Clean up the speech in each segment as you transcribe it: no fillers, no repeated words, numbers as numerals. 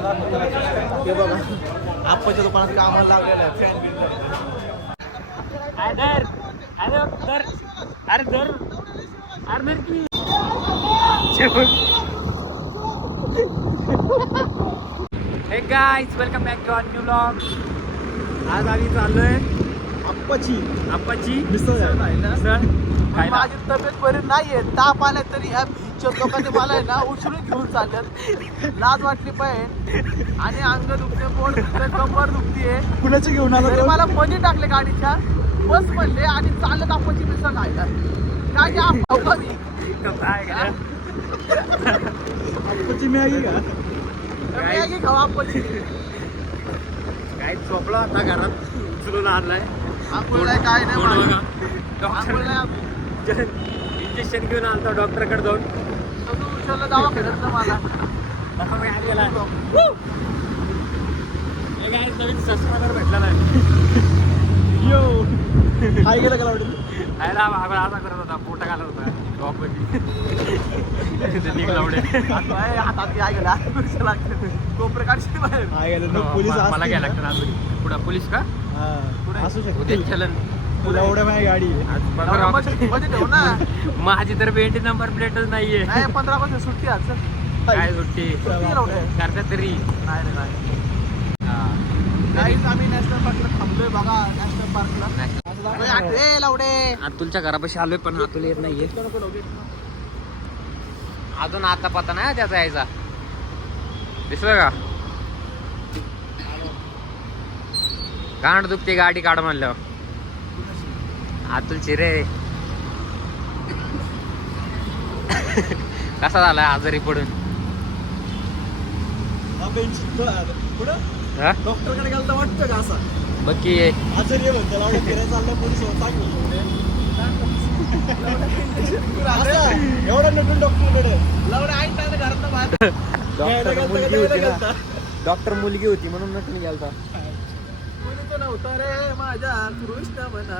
हे बघा आप्पाच्या दुकानात कामाला लागलेलं आहे fan bill. Hey guys welcome back to our new vlog. आज आम्ही चाललोय आप्पाची मिसळ खायला. माझी तब्येत बरी नाहीये, ताप आलाय तरी ह्या भिंच्या लोकांनी मला आहे ना उचलून घेऊन चालल्यात. लाज वाटली पाहिजे आणि अंग दुखते, पोट दुखते, कंबर दुखतीये. कुणाची घेऊन आला तरी मला मध्ये टाकले गाडीच्या, बस म्हणले आणि चालत आप्पाची मिसळ खायला. काय ते आप्पा मी आप्पाची मॅगी का मॅगी खाऊ आप्पाची. काय झोपला आता घरात उचलून आणलाय. आंघोळला काय नाही मला. डॉक्टर आंघोळला इंजेक्शन घेऊन आणतो डॉक्टरकडे जाऊन. सगळं उचललं दवाखान्यात मला. नवीन सबस्क्रायबर भेटला नाही. यो काय गेलं का लावडे असा करत होता, पोटा घालत होता डॉग लावडे. हातात काय गेला कोपरे काढशी बाहेर. काय गेलं पोलीस मला घ्यायला लागतं अजून. पुढं पोलीस का असू उद्या शकते चलन. तुला एवढ्या माझी गाडी आहे. आज 15 मध्ये ठेव ना. माझी तर भेंडी नंबर प्लेटच नाहीये. नाही 15 पासून सुट्टी आज. काय सुट्टी सुट्टी लावले करतात तरी. नाही रे नाही. काहीच आम्ही नॅशनल पार्कला थांबलोय बघा. नॅशनल पार्कला ए लावडे अतुलच्या घरापाशी आलोय पण अतुल येत नाहीये अजून. आता पता नाही त्याचा यायचा. दिसलं का गांड दुखते गाडी काढ म्हणल्यावर. अतुलची रे कसा झालाय आजारी पडून. हा? डॉक्टरकडे गेला वाटतं का असा बघ की आजारी आहे म्हणतो लावडे फिरायला चाललं पोलीस एवढा नटून डॉक्टरकडे लावडे आई टाकलं घरात बाहेर. डॉक्टर मुलगी होती म्हणून नटून गेलता. कोणी तो नव्हता रे माझ्या कृष्ण म्हणा.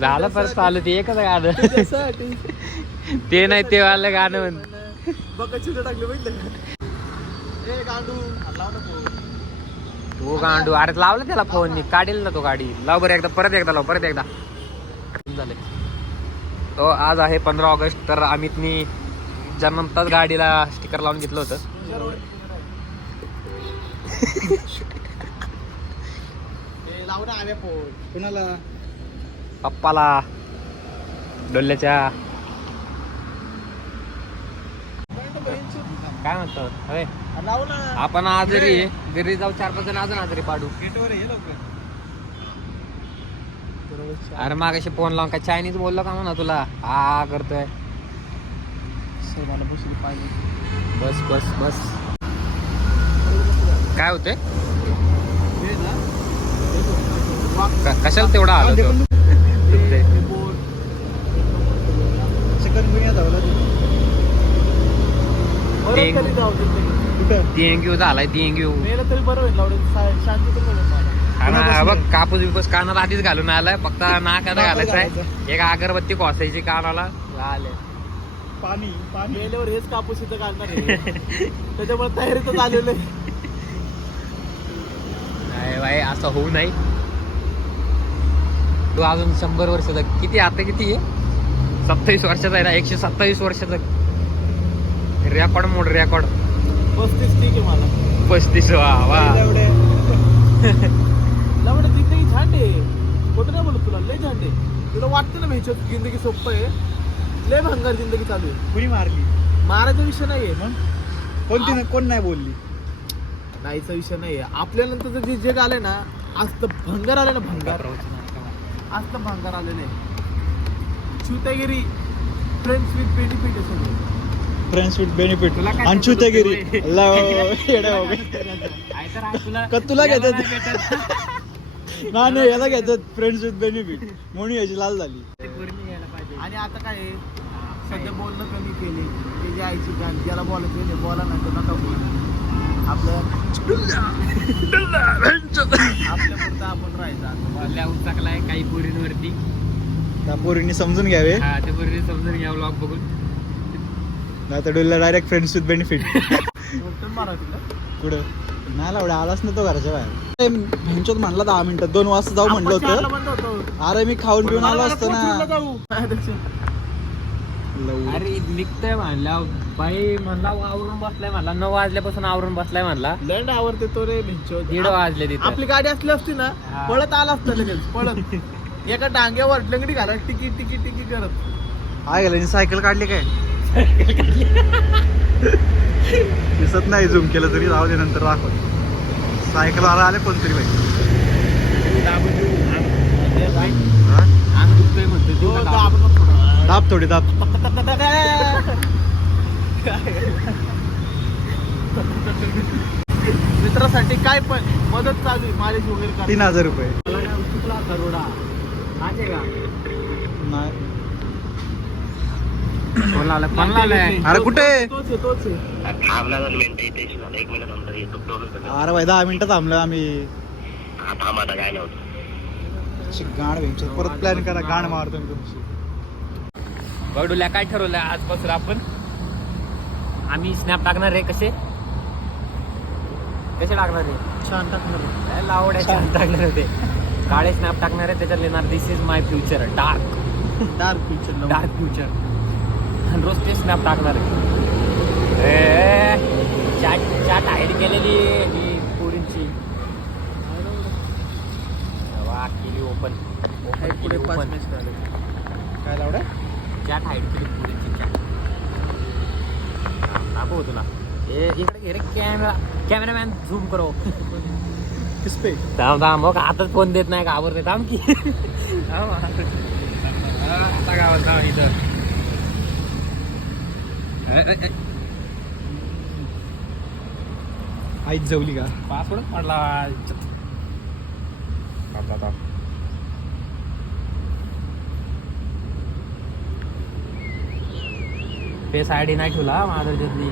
झालं परत आलं ते एकच गाणं. तुझ्यासाठी ते नाही ते वालं गाणं म्हण. बघा चित्र टाकले बघितलं का. ए गांडू लाव ना फोन. तू गांडू अरे लावला त्याला फोन काढेल ना तो गाडी. लाव बरं एकदा परत एकदा लाव परत एकदा झाले. तो आज आहे 15 ऑगस्ट. तर अमितनी जन्मताच गाडीला स्टिकर लावून घेतलं होतं. लाव ना आव्या फोन. कुणाला पप्पाला डोल्याच्या. काय म्हणतो अरे लाव ना. आपण आजारी आहे. घरी जाऊ 4-5 जण अजून आजारी पाडू. गेटवर ये लवकर. अरे मागाशी फोन लावून काय चायनीज बोललो का म्हणा तुला. हा करतोय. मला बसून पाहिजे. बस बस बस. काय होतंय कशाला तेवढा आलो तो. दुखतंय. चिकन बिर्याणी धावला डेंग्यू झालाय डेंग्यू. मेलं तरी बरं होईल लावडे. शांती तर मिळेल मला. बघ कापूस बिपूस कानाला आधीच घालून आलाय. फक्त नाकाला घालायचं आहे. एक अगरबत्ती कोसायची कानाला. झाले पाणी पाणी मेल्यावर हेच कापूस इथं काढणार आहे. त्याच्यामुळे तयारीतच आलेलं आहे. नाही बाई असं होऊ नाही. तू अजून 100 वर्षाचा किती आता किती आहे 27 वर्षाचा आहे ना. 127 वर्षाचा रेकॉर्ड मोड रेकॉर्ड. 35 ठीक आहे मला. 35 वा वा. लावडे जिंदगी छान आहे. खोटं नाही बोलत तुला. लय छान आहे. तुला वाटतं ना ह्याच्यात जिंदगी सोपं आहे. लय भंगार जिंदगी चालू आहे. कुणी मारली मारायचा विषय नाहीये. कोणती कोण नाही बोलली. नाहीचा विषय नाहीये. आपल्या नंतर जे जग आलंय ना आज तर भंगार आले ना. भंगार आज तर भंगार आलेलं आहे. छुतेगिरी फ्रेंड्स विथ बेनिफिट आहे सगळं. फ्रेंड्स विथ बेनिफिट तुला काय अंशुतेगिरी तुला तुला घेतात नाही याला घेतात फ्रेंड्स विथ बेनिफिट म्हणून याची लाल झाली. आणि आता काय आहे, सध्या बोलणं कमी केले. ते जे आईची गाणी ज्याला बोलायचं नाही बोला नाही तर नका बोला. आपलं आपल्या पुरतं आपण राहायचं. उचाकलाय काही पोरींवरती. त्या पोरींनी समजून घ्यावे. हा ते पोरींनी समजून घ्या व्लॉग बघून. नाही तर डोलला डायरेक्ट फ्रेंड्स विथ बेनिफिट. मारा तिला कुठं नाही लावड्या आलाच नाही तो घराच्या बाहेर. ह्यांच्यात म्हणला 10 मिनिटात 2 वाजता जाऊ म्हणलं आपण चारला होतं. बंद होतो. अरे मी खाऊन पिऊन आलो असतो कोथरूडला ना. जाऊ. लवू. अरे निघतंय म्हणला बाई, म्हणला आवरून बसलाय म्हणला, 9 वाजल्यापासून आवरून बसलाय म्हणला. लंड आवडते तो रे भिंचो. 1:30 वाजले तिथे. आपली गाडी असली असती ना हा. पळत आला असतं लगेच पळत. एका डांग्यावर लंगडी घाला टिकी टिकी टिकी करत. हा गेला सायकल काढली काय दिसत नाही झूम केलं तरी. राहू दे नंतर दाखव. सायकल वाला आले कोणतरी बाई. हा? अंग दुखतंय म्हणतोय, तो जीव का दाब दाब. नको थोडा. दाब थोडी दाब. मित्रासाठी काय पण मदत चालू आहे, मालिश वगैरे करा. 3000 रुपये. मला काय चुकला करोडा माहिती का? नाही. फोन लावला, फोन लावलाय. अरे कुठे? तोच आहे, तोच आहे. थांबला 2 मिनिटं इथे 1 मिनिट नंतर येतो. अरे भाई 10 मिनिटं थांबलो आम्ही. थांब आता काय नव्हतं. गाण भेटतो परत प्लॅन करा. गाण मारतो मी तुमची. बडूला काय ठरवलंय आजपासून आपण? आम्ही स्नॅप टाकणार आहे. कसे टाकणार आहे? छान टाकणार. लावड्या छान टाकणार होते. काळे स्नॅप टाकणार आहे, त्याच्यात लिहिणार this is my future dark dark picture. Dark future. आणि रोज ते स्नॅप टाकणार आहे. चॅट हाईड केलेली ही पोरींची. वा केली ओपन पुढे 5 ओपन. मॅच झाले. काय लावड्या? चॅट हाईड केली पोरींची चॅट. दाखव तुला. इकडे घे रे कॅमेरामॅन झूम करो. किस पे? थांब मग आताच फोन देत नाही, घाबरते. थांब की आता गावात जाऊ इथं. आईच जवली का? पासवर्ड पडला. फेस आय डी नाही ठेवला माझ्या त्यातली.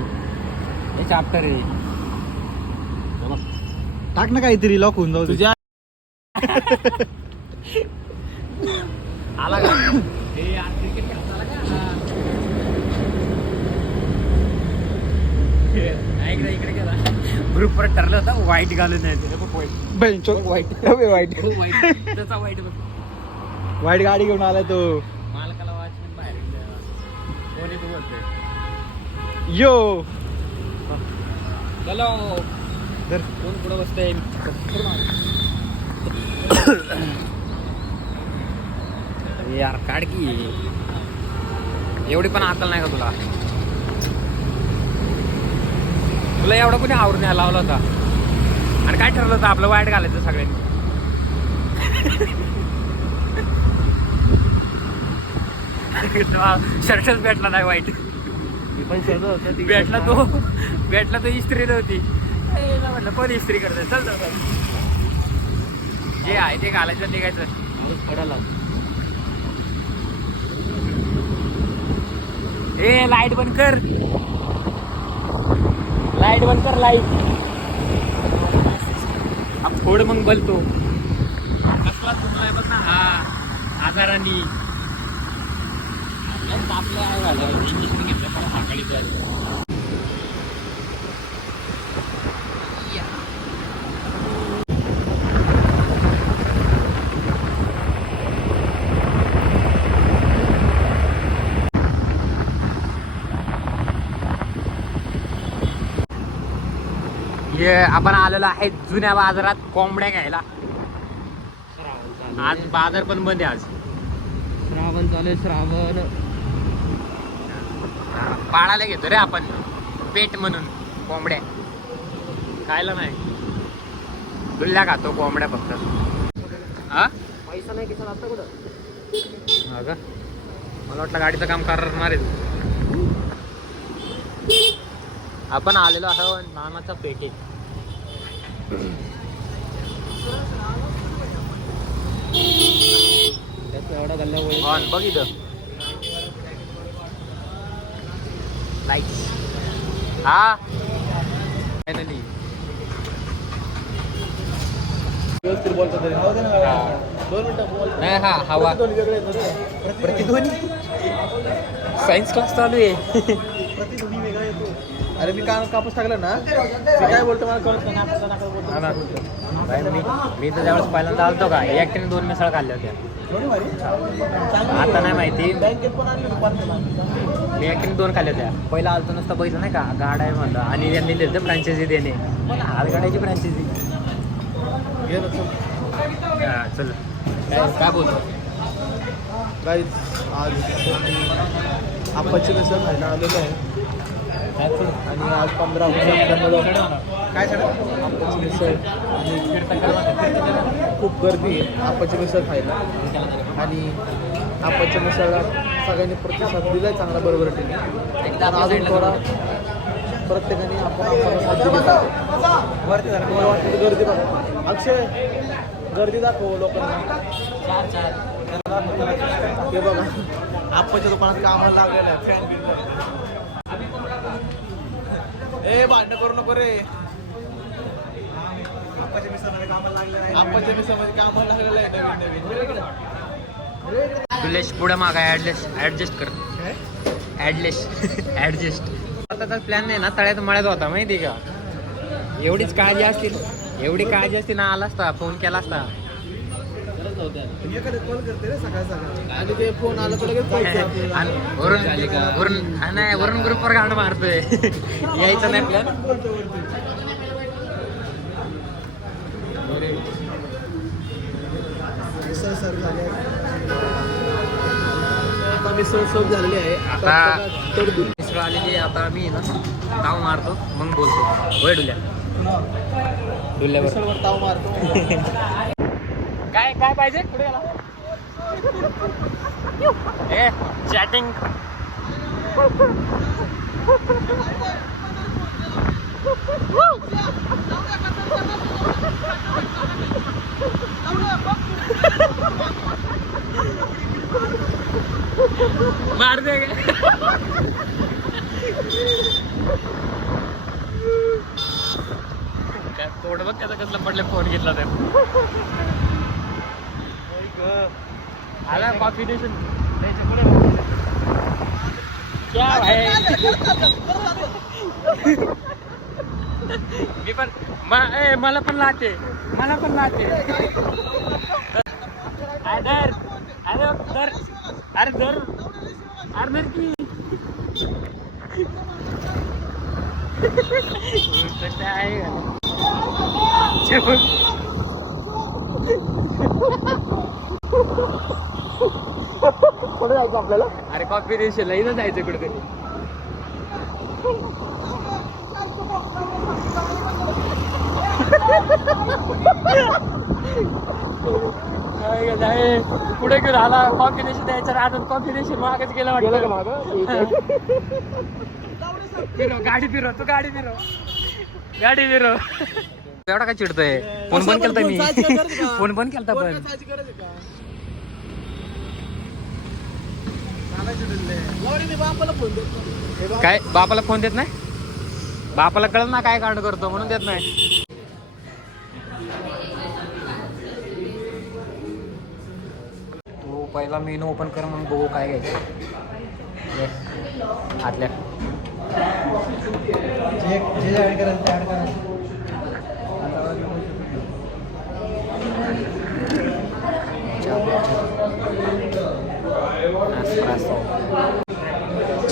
हे चॅप्टर आहे. टाक ना काहीतरी लॉक होऊन जाऊ. तुझ्या आला का? हे यार क्रिकेट खेळता आला का? इकडे गेला. ग्रुपवर ठरलं होतं वाईट घालून नाही. बेंचो वाईट वाईट त्याचा वाईट बघ. वाईट गाडी घेऊन आलाय तो. मालकाला वाचून बाहेर कोणी तू बोलतोय. यो चलो धर. कोण पुढं बसतंय? यार काढ की. एवढी पण अक्कल नाही का तुला? तुला एवढं कोणी आवरून यायला लावला होता? आणि काय ठरलं होतं आपलं वाईट घालायचं सगळ्यांनी? शर्टच भेटला नाही वाईट. पण शोधत होतं भेटला तो इस्त्री नव्हती. म्हटलं कोण इस्त्री करतोय? चल जे आहे ते घालायचं निघायचं. खडाला ए लाईट बंद कर. लाईट बंद कर. लाईट फोड मग बलतो. कसला चुकलाय बघ ना हा आजारांनी. आपलं आहे घालायचं. इंजेक्शन घेतलं पण सकाळी तर. ये आपण आलेलो आहे जुन्या बाजारात कोंबड्या घ्यायला. आज बाजार पण बंद आहे. आज श्रावण चालू. श्रावण पाळायला घेतो रे आपण पेट म्हणून कोंबड्या. खायला नाही, गुल्ल्या खातो कोंबड्या फक्त. हा पैसा नाही किती आता कुठं? हा का? मला वाटलं गाडीचं काम करणार आहे तू. आपण आलेलो आहो नानाचा पेटे. एवढा गल्ला ऑन बघ इथं लाईट्स. हा फायनली व्यवस्थित बोलतो तरी 2 मिनिटं बोल. नाही. हा हवा दोन्ही वेगळे येतात. प्रतिध्वनी. सायन्स क्लास चालू आहे. प्रतिध्वनी वेगळा येतो. अरे मी कापूस टाकलं ना ते काय बोलतो मला कळत नाही. हा ना. भाई मी तर त्यावेळेस पहिल्यांदा आलतो का एकट्याने 2 मिसळ खाल्ल्या होत्या. आता नाही माहिती. बँकेत पण आणली दुपारच्या. मी एकट्याने 2 खाल्ल्या होत्या. पहिला आलतो नसता पहिलं नाही का गाडा आहे म्हणलं आणि त्यांनी दिलं फ्रँचायझी देणे मला हातगाड्याची फ्रँचायझी. चल काय बोलतो गाईज आज आप्पाची मिसळ खायला आलेलो आहे आणि आज 15 ऑगस्ट काय आप्पाची मिसळ आणि खूप गर्दी आहे आप्पाची मिसळ खायला आणि आप्पाच्या मिसळला सगळ्यांनी प्रतिसाद दिला आहे चांगला बरोबर ठिकाणी. अजून थोडा प्रत्येकाने आपण साथ दिली पाहिजे. मला वाटतं गर्दी बघा अक्षय गर्दी दाखव लोकांना. हे बघा आप्पाच्या दुकानात कामाला लागलेलं आहे फॅन बिल. ए भांडण करू नको रे. आप्पाच्या मिसळमध्ये कामाला लागलेलं आहे नवीन. तुलेश पुढे मागा ऍडजस्ट कर ऍडजस्ट आता प्लॅन नाही ना तळ्यात मळ्यात होता माहिती का. एवढी काळजी असती ना आला असता फोन केला असता. कॉल करते रे सकाळ आणि ते फोन आला तर लगेच वरून ग्रुपवर गाणं मारतोय यायचं नाही प्लॅन. आता मिसळ सर्व झालेली आहे. आता मिसळ आलेली आहे. आता आम्ही ना ताव मारतो मग बोलतो. होय डुल्यावर मिसळवर ताव मारतो. काय पाहिजे पुढे गेला ए चॅटिंग मार दे काय तोड बघ त्याचा कसला पडले फोन घेतला तर आला कॉम्बिनेशन क्या भाई. मी पण मला पण लाते अरे धर की कसं आहे कुठे जायचं आपल्याला. अरे कॉफी रेशनला इथं जायचं कुठेतरी. पुढे घेऊन आला कॉम्बिनेशन द्यायचं अजून कॉम्बिनेशन मागच गेलं वाटलं फिरो गाडी फिरो एवढा काय चिडतोय. फोन बंद केलता मी फोन बंद केलता पण काय बापाला फोन देत नाही. बापाला कळत ना काय कांड करतो म्हणून देत नाही. तू पहिला मेनू ओपन कर मग बघू काय घ्यायचं आतल्या.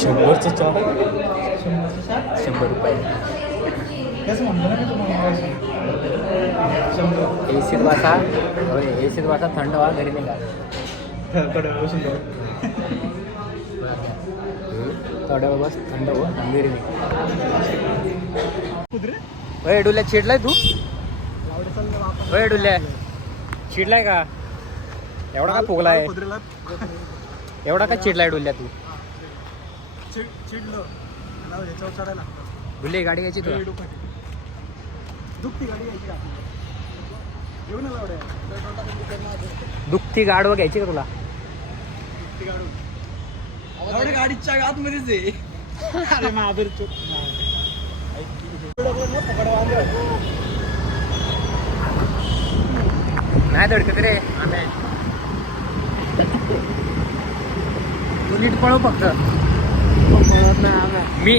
शंभरचं चहा 100 रुपये. एसीत बसा थंड व्हा घरी निघा. थोड्या बस थंड हो घरी निघा. डुल्या चिडलाय तू. डुल्या चिडलाय का. एवढा का फुगलाय एवढा का चिडलाय डुल्या तू. डुल्ले गाडी घ्यायची तुला. दुखती गाडव घ्यायची का तुला. गाडीच्या आतमध्येच आहे. अरे महाबीर चूक नाही धडकत रे. तू नीट पळव फक्त. मी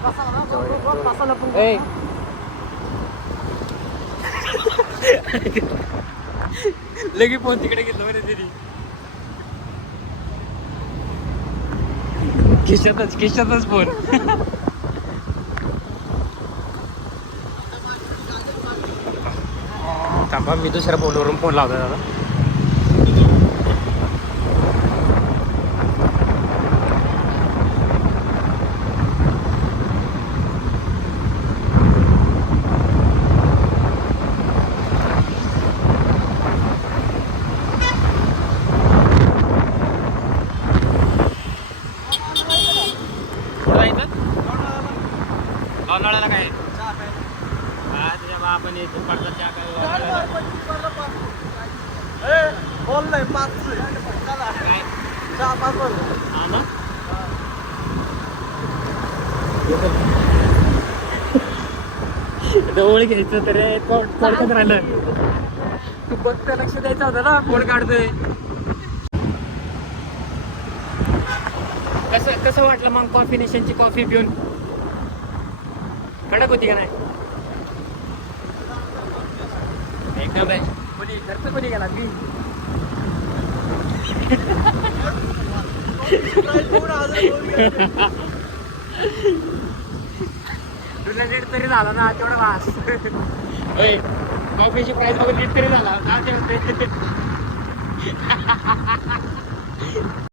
ए. लगे फोन तिकडे घेतलं म्हणजे तरी खिशातच फोन. थांबा मी दुसऱ्या फोनवरून फोन लावतो दादा. लोणावळ्याला काय तुझ्या बापाने दुपारचा चहा काय बोललंय 5 हा ना? जवळ घ्यायचं तर थोडक्यात राहिलं. तू बघता लक्ष द्यायचं होतं ना फोन काढतोय. कसं वाटलं मग कॉफी नेशनची कॉफी पिऊन? कडक होती का नाही? एकदम आहे. कोणी खर्च कोणी गेला मी? तुला नीट तरी झाला ना तेवढा वास. कॉफीची प्राइस बघून नीट तरी झाला.